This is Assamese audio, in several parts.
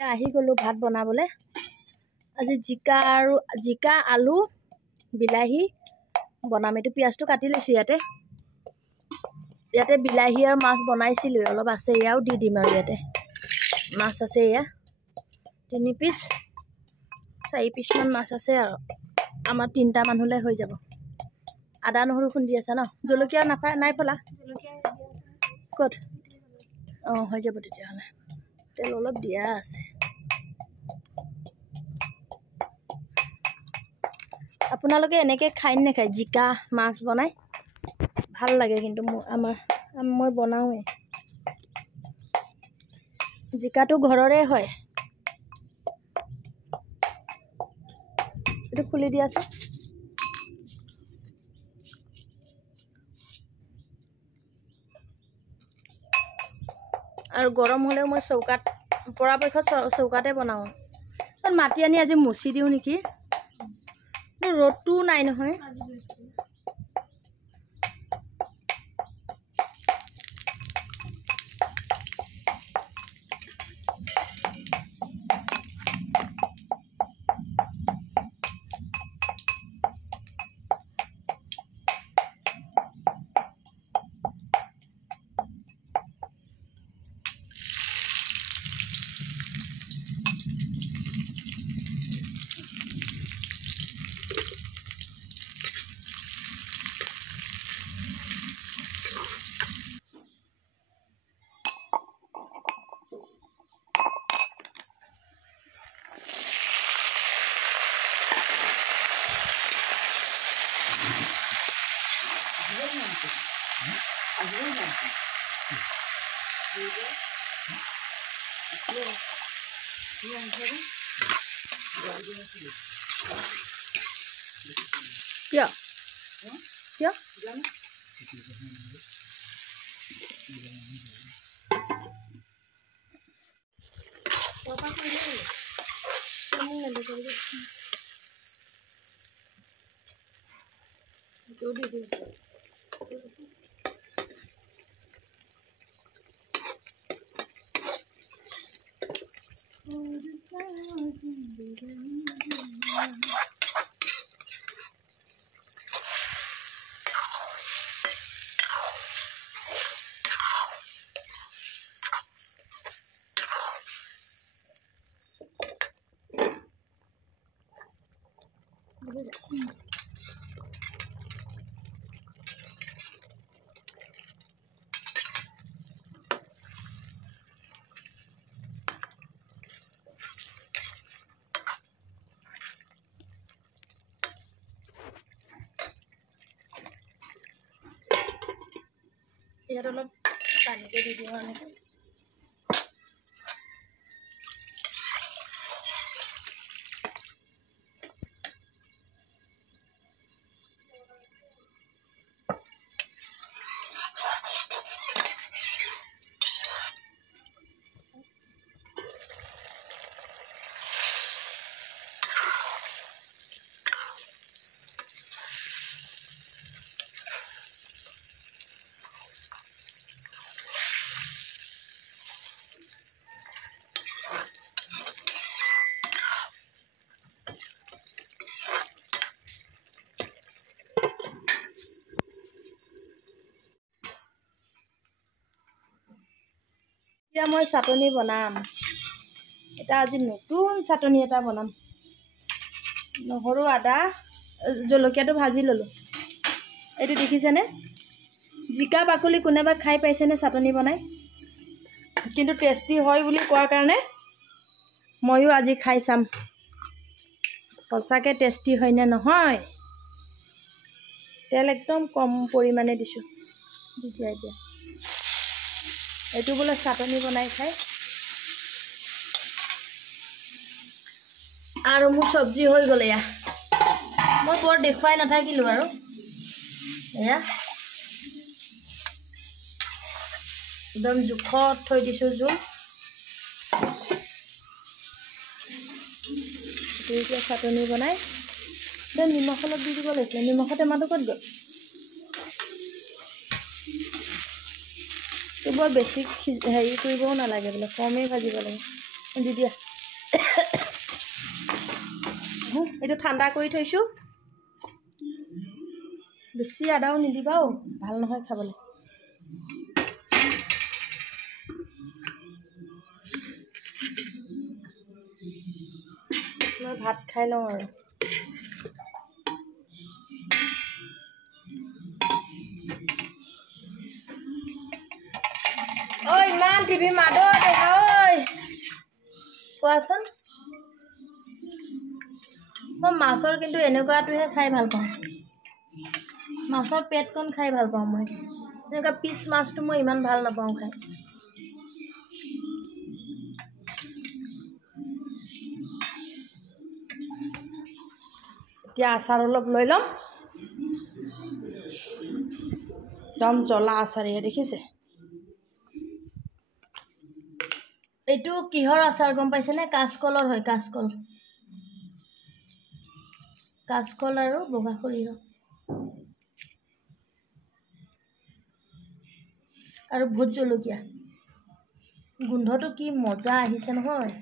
আহি গলো ভাত বনাবলে আজি জিকা আলু বিলাহী বনাম এটো পিয়াজটো কাটি লৈছো ইয়াতে বিলাহী আৰু মাছ বনাইছিলো অলপ আছে ইয়াও দি দিম আৰু ইয়াতে মাছ আছে ইয়া 3 পিস 4 পিস মান মাছ আছে আৰু আমাৰ 3টা মানুহলে হৈ যাব আদা নহৰু খুন্দি আছে ন জলকীয়া নাই ফলা জলকীয়া কত হৈ যাব তেতিয়া হলে তেল অলপ দিয়া আছে আপোনালোকে এনেকে খাই নেখায় জিকা মাছ বনাই ভাল লাগে কিন্তু মই বনাওৱে জিকাটো ঘৰৰে হয় এটো খুলি দিয়া আছে আৰু গৰম হলেও মই চৌকাত পৰাপক্ষত চৌকাতে বনাও মাটি আনি আজি মুছি দিও নেকি ৰ'দটো নাই নহয় क्या क्या ইয়াত অলপ পানীকে দি দিওঁ আমি এতিয়া মই চাটনি বনাম এটা আজি নতুন চাটনি এটা বনাম নহৰু আদা জলকীয়াটো ভাজি ললো এটো দেখিছেনে জিকা বাকলি কোনেবা খাই পাইছেনে চাটনি বনাই কিন্তু টেস্টি হয় বুলি কোৱাৰ কাৰণে মইও আজি খাই চাম সঁচাকে টেস্টি হয় না নহয় তেল একদম কম পৰিমাণে দিছো দিয়া এটো বলে চাটনি বনাই খাই আৰু মোৰ সবজি হৈ গলে ইয়া মই বৰ দেখুৱাই নাথাকিলো আৰু এয়া একদম জুখত থৈ দিছো জুল এতিয়া চাটনি বনাই দেন নিমখ অলপ দি দিব লাগিছিল নিমখতে মাটো ক'ত গ'ল বৰ বেছি হেৰি কৰিবও নালাগে বোলে কমেই ভাজিব লাগে দি দিয়া এইটো ঠাণ্ডা কৰি থৈছোঁ। বেছি আদাও নিদিবা অ', ভাল নহয় খাবলৈ। মই ভাত খাই লওঁ আৰু। ঐ ইমান টিভি মাত দেখা ঐ, কোৱাচোন। মই মাছৰ কিন্তু এনেকুৱাটোহে খাই ভাল পাওঁ। মাছৰ পেটকণ খাই ভাল পাওঁ মই। এনেকুৱা পিচ মাছটো মই ইমান ভাল নাপাওঁ খাই। এতিয়া আচাৰ অলপ লৈ ল'ম। একদম জ্বলা আচাৰেহে, দেখিছে? এইটো কিহৰ আচাৰ গম পাইছেনে? কাচকলৰ হয়, কাচকল। কাচকল আৰু বগা সৰিয়হ আৰু ভোট জলকীয়া। গোন্ধটো কি মজা আহিছে নহয়।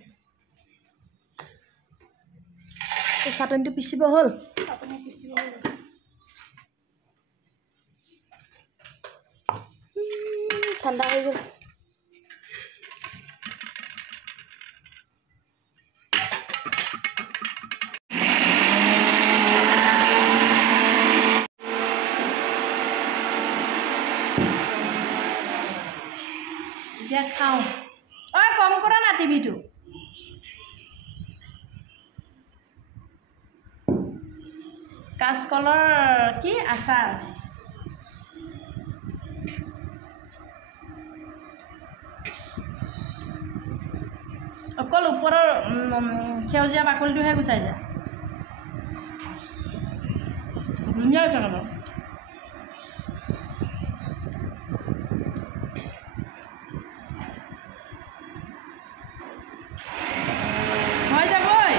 চাটনিটো পিচিব হ'ল। ঠাণ্ডা হৈ গ'ল। এতিয়া খাওঁ। ঐ কম কৰা না টিভিটো। কাচকলৰ কি আচাৰ। অকল ওপৰৰ সেউজীয়া বাকলিটোহে গুচাই যায়। ধুনীয়া হৈছে মানে। হৈ যাবই।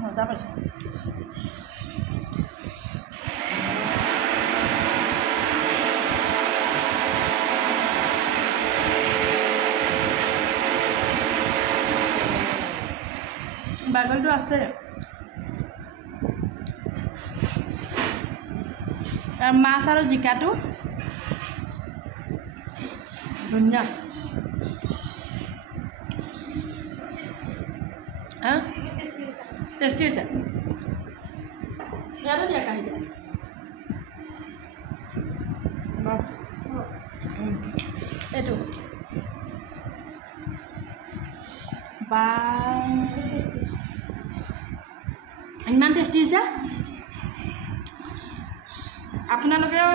মজা পাইছোঁ। বাকলিটো আছে। আৰু মাছ আৰু জিকাটো ধুনীয়া। টেষ্টি হৈছে। ইয়াতো দিয়া কাঢ়ি দিয়া। বাছ এইটো বা ইমান টেষ্টি হৈছে। আপোনালোকেও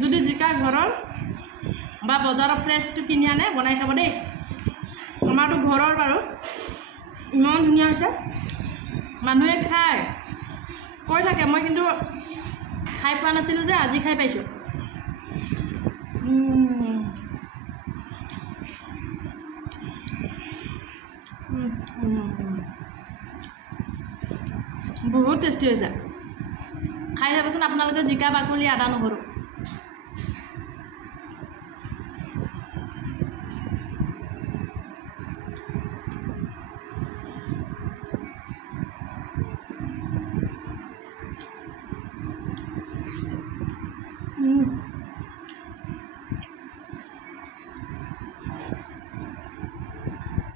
যদি জিকা ঘৰৰ বা বজাৰৰ ফ্ৰেছটো কিনি আনে বনাই খাব দেই। আমাৰতো ঘৰৰ বাৰু। ইমান ধুনীয়া হৈছে। মানুহে খায় কৈ থাকে, মই কিন্তু খাই পোৱা নাছিলোঁ যে আজি খাই পাইছোঁ। বহুত টেষ্টি হৈছে। খাই চাবচোন আপোনালোকে জিকা বাকলি আদা নহৰু।